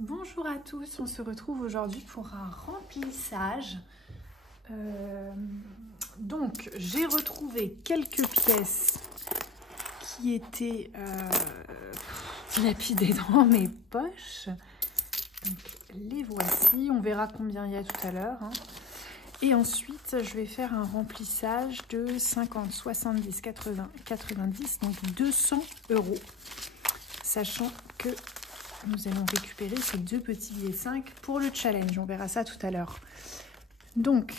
Bonjour à tous, on se retrouve aujourd'hui pour un remplissage. Donc j'ai retrouvé quelques pièces qui étaient dilapidées dans mes poches. Donc, les voici, on verra combien il y a tout à l'heure. Et ensuite je vais faire un remplissage de 50, 70, 80, 90, donc 200 €. Sachant que nous allons récupérer ces deux petits billets 5 pour le challenge. On verra ça tout à l'heure. Donc,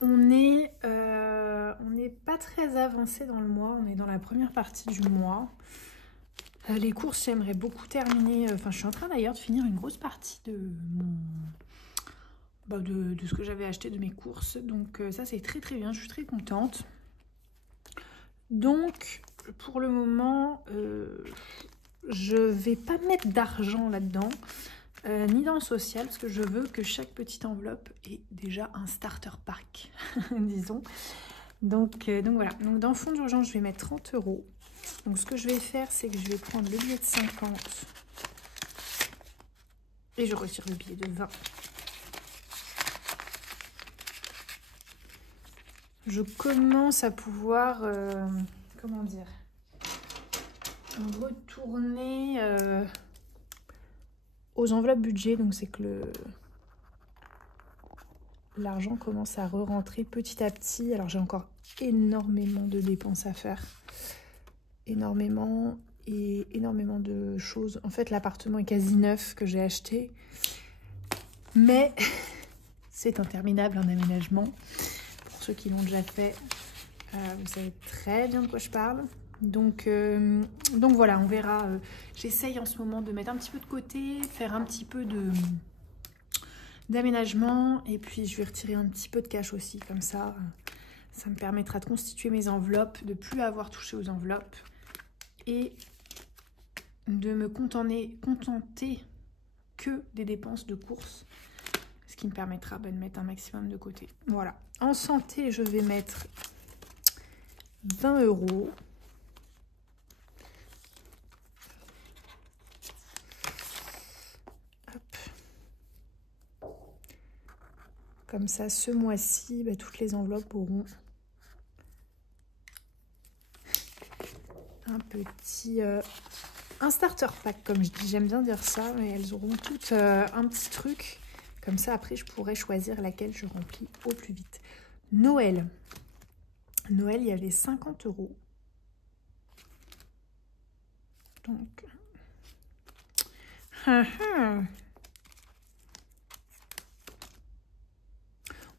on n'est pas très avancé dans le mois. On est dans la première partie du mois. Les courses, j'aimerais beaucoup terminer. Enfin, je suis en train d'ailleurs de finir une grosse partie de de ce que j'avais acheté de mes courses. Donc, ça, c'est très très bien. Je suis très contente. Donc, pour le moment, je vais pas mettre d'argent là-dedans, ni dans le social, parce que je veux que chaque petite enveloppe ait déjà un starter pack, disons. Donc voilà. Donc dans le fonds d'urgence, je vais mettre 30 €. Donc ce que je vais faire, c'est que je vais prendre le billet de 50 et je retire le billet de 20. Je commence à pouvoir, comment dire, retourner aux enveloppes budget. Donc c'est que l'argent commence à re-rentrer petit à petit. Alors j'ai encore énormément de dépenses à faire, énormément de choses. En fait, l'appartement est quasi neuf que j'ai acheté, mais c'est interminable un aménagement. Pour ceux qui l'ont déjà fait, vous savez très bien de quoi je parle. Donc voilà, on verra. J'essaye en ce moment de mettre un petit peu de côté, faire un petit peu d'aménagement, et puis je vais retirer un petit peu de cash aussi, comme ça me permettra de constituer mes enveloppes, de plus avoir touché aux enveloppes et de me contenter que des dépenses de courses, ce qui me permettra de mettre un maximum de côté. Voilà. En santé, je vais mettre 20 €. Comme ça, ce mois-ci, toutes les enveloppes auront un petit... un starter pack, comme je dis. J'aime bien dire ça, mais elles auront toutes un petit truc. Comme ça, après, je pourrai choisir laquelle je remplis au plus vite. Noël. Noël, il y avait 50 €. Donc...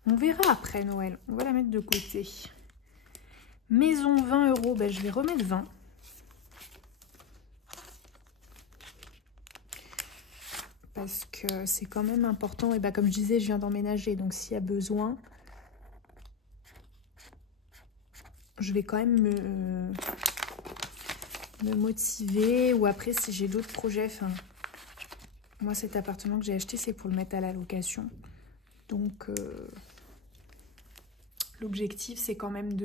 on verra après Noël. On va la mettre de côté. Maison, 20 €. Je vais remettre 20. Parce que c'est quand même important. Et comme je disais, je viens d'emménager. Donc s'il y a besoin, je vais quand même me motiver. Ou après, si j'ai d'autres projets. Moi, cet appartement que j'ai acheté, c'est pour le mettre à la location. Donc, l'objectif, c'est quand même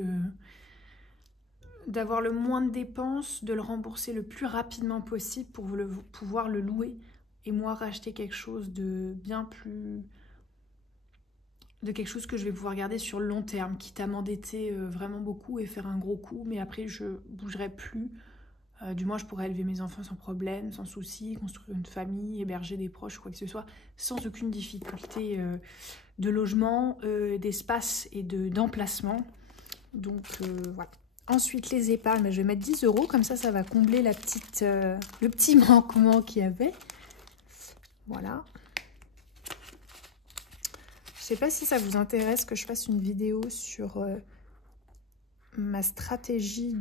d'avoir le moins de dépenses, de le rembourser le plus rapidement possible pour pouvoir le louer. Et moi, racheter quelque chose de bien plus... de quelque chose que je vais pouvoir garder sur le long terme, quitte à m'endetter vraiment beaucoup et faire un gros coup. Mais après, je bougerai plus. Du moins, je pourrais élever mes enfants sans problème, sans souci, construire une famille, héberger des proches, quoi que ce soit, sans aucune difficulté de logement, d'espace et d'emplacement. Donc, voilà. Ensuite, les épargnes, je vais mettre 10 €. Comme ça va combler le petit manquement qu'il y avait. Voilà. Je ne sais pas si ça vous intéresse que je fasse une vidéo sur ma stratégie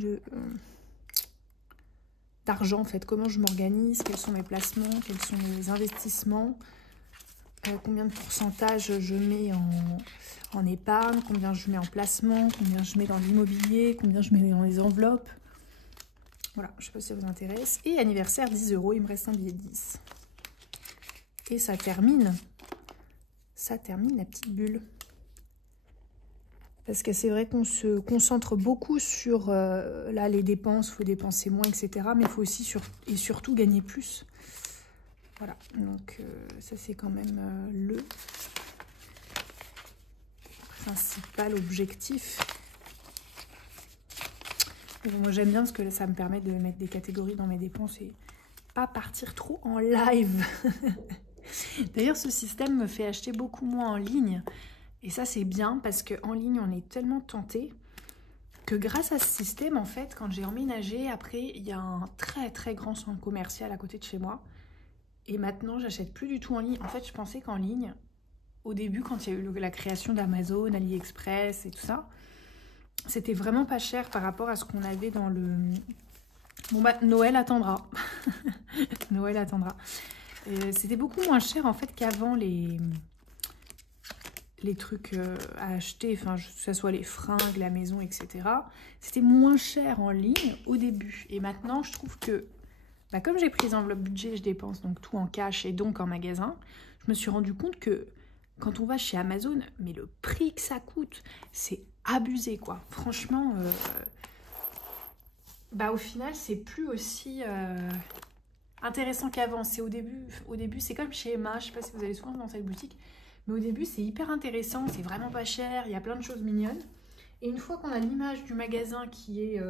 d'argent, en fait. Comment je m'organise, quels sont mes placements, quels sont mes investissements, combien de pourcentage je mets en épargne, combien je mets en placement, combien je mets dans l'immobilier, combien je mets dans les enveloppes. Voilà, je ne sais pas si ça vous intéresse. Et anniversaire, 10 €, il me reste un billet de 10. Et ça termine la petite bulle. Parce que c'est vrai qu'on se concentre beaucoup sur là, les dépenses, il faut dépenser moins, etc. Mais il faut aussi et surtout gagner plus. Voilà, donc ça c'est quand même le principal objectif. Bon, moi j'aime bien parce que ça me permet de mettre des catégories dans mes dépenses et pas partir trop en live. D'ailleurs, ce système me fait acheter beaucoup moins en ligne. Et ça, c'est bien parce qu'en ligne, on est tellement tenté que grâce à ce système, en fait, quand j'ai emménagé, après, il y a un très très grand centre commercial à côté de chez moi. Et maintenant, j'achète plus du tout en ligne. En fait, je pensais qu'en ligne, au début, quand il y a eu la création d'Amazon, AliExpress et tout ça, c'était vraiment pas cher par rapport à ce qu'on avait dans le... Bon bah, Noël attendra. Noël attendra. C'était beaucoup moins cher, en fait, qu'avant les trucs à acheter, enfin, que ce soit les fringues, la maison, etc. C'était moins cher en ligne au début. Et maintenant, je trouve que, bah, comme j'ai pris enveloppe budget, je dépense donc tout en cash et donc en magasin, je me suis rendu compte que quand on va chez Amazon, mais le prix que ça coûte, c'est abusé, quoi. Franchement, bah, au final, c'est plus aussi intéressant qu'avant. C'est au début, c'est comme chez Emma, je sais pas si vous allez souvent dans cette boutique, mais au début, c'est hyper intéressant, c'est vraiment pas cher, il y a plein de choses mignonnes. Et une fois qu'on a l'image du magasin qui est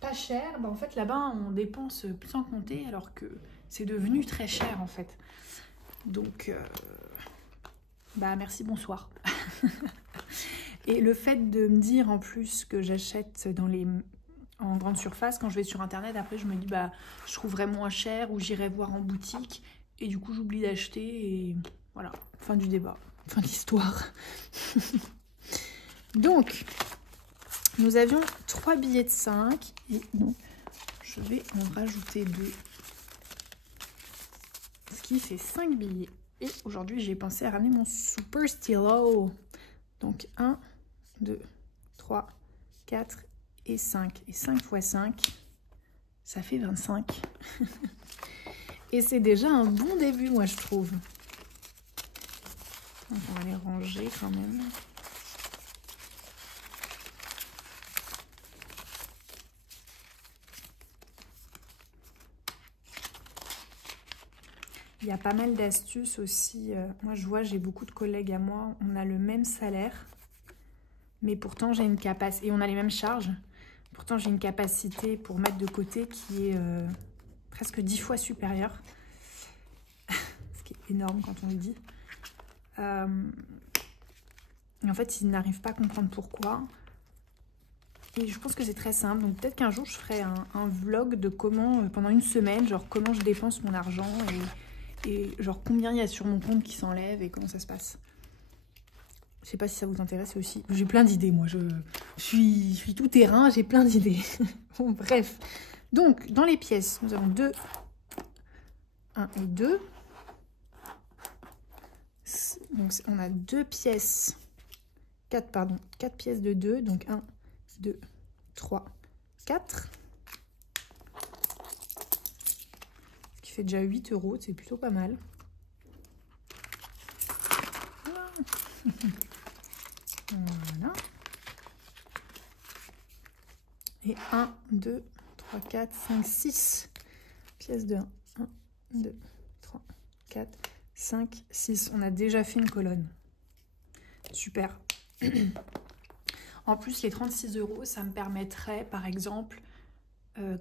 pas cher, bah en fait, là-bas, on dépense sans compter, alors que c'est devenu très cher, en fait. Donc, bah merci, bonsoir. Et le fait de me dire, en plus, que j'achète en grande surface, quand je vais sur Internet, après, je me dis, bah, je trouverai moins cher, ou j'irai voir en boutique, et du coup, j'oublie d'acheter, et... Voilà, fin du débat, fin de l'histoire. Donc, nous avions 3 billets de 5. Et donc, je vais en rajouter 2. Ce qui fait 5 billets. Et aujourd'hui, j'ai pensé à ramener mon super stylo. Donc, 1, 2, 3, 4 et 5. Et 5 x 5, ça fait 25. Et c'est déjà un bon début, moi, je trouve. Donc on va les ranger quand même. Il y a pas mal d'astuces aussi. Moi, je vois, j'ai beaucoup de collègues à moi. On a le même salaire, mais pourtant, j'ai une capacité... Et on a les mêmes charges. Pourtant, j'ai une capacité pour mettre de côté qui est presque 10 fois supérieure. Ce qui est énorme quand on le dit. Et en fait, ils n'arrivent pas à comprendre pourquoi. Et je pense que c'est très simple. Donc peut-être qu'un jour, je ferai un vlog de comment, pendant une semaine, genre comment je dépense mon argent et genre combien il y a sur mon compte qui s'enlève et comment ça se passe. Je sais pas si ça vous intéresse aussi. J'ai plein d'idées, moi. Je suis tout terrain, j'ai plein d'idées. Bon, bref. Donc, dans les pièces, nous avons 2, 1 et 2. Donc, on a 2 pièces... 4 pièces de 2, donc 1, 2, 3, 4. Ce qui fait déjà 8 €, c'est plutôt pas mal. Voilà. Et 1, 2, 3, 4, 5, 6 pièces de 1. 1, 2, 3, 4, 5, 6. On a déjà fait une colonne. Super. En plus, les 36 €, ça me permettrait, par exemple,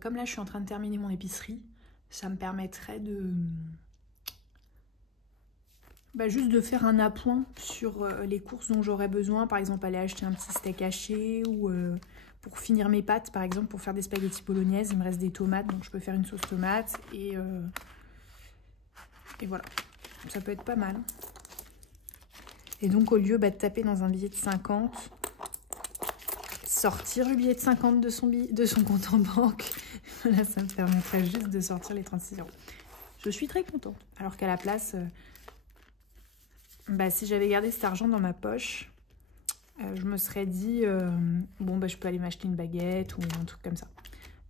comme là je suis en train de terminer mon épicerie, ça me permettrait de juste de faire un appoint sur les courses dont j'aurais besoin, par exemple aller acheter un petit steak haché ou pour finir mes pâtes, par exemple pour faire des spaghettis bolognaises, il me reste des tomates, donc je peux faire une sauce tomate et voilà, ça peut être pas mal. Et donc, au lieu de taper dans un billet de 50, sortir le billet de 50 de son compte en banque, là, ça me permettrait juste de sortir les 36 €. Je suis très contente. Alors qu'à la place, si j'avais gardé cet argent dans ma poche, je me serais dit, bon, je peux aller m'acheter une baguette ou un truc comme ça.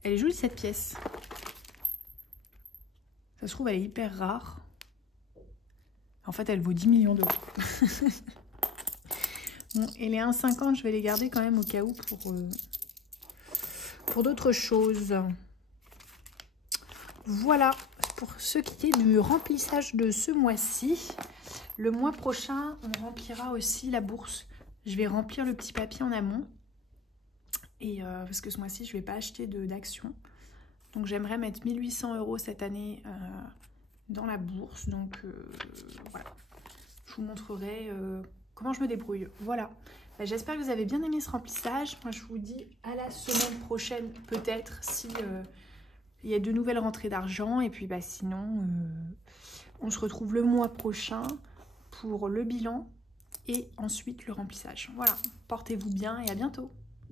Elle est jolie, cette pièce. Ça se trouve, elle est hyper rare. En fait, elle vaut 10 millions d'euros. Bon, et les 1,50, je vais les garder quand même au cas où pour d'autres choses. Voilà pour ce qui est du remplissage de ce mois-ci. Le mois prochain, on remplira aussi la bourse. Je vais remplir le petit papier en amont. Et parce que ce mois-ci, je ne vais pas acheter d'actions. Donc j'aimerais mettre 1 800 € cette année dans la bourse. Donc voilà, je vous montrerai comment je me débrouille. Voilà, j'espère que vous avez bien aimé ce remplissage. Moi je vous dis à la semaine prochaine peut-être si il y a de nouvelles rentrées d'argent. Et puis sinon, on se retrouve le mois prochain pour le bilan et ensuite le remplissage. Voilà, portez-vous bien et à bientôt.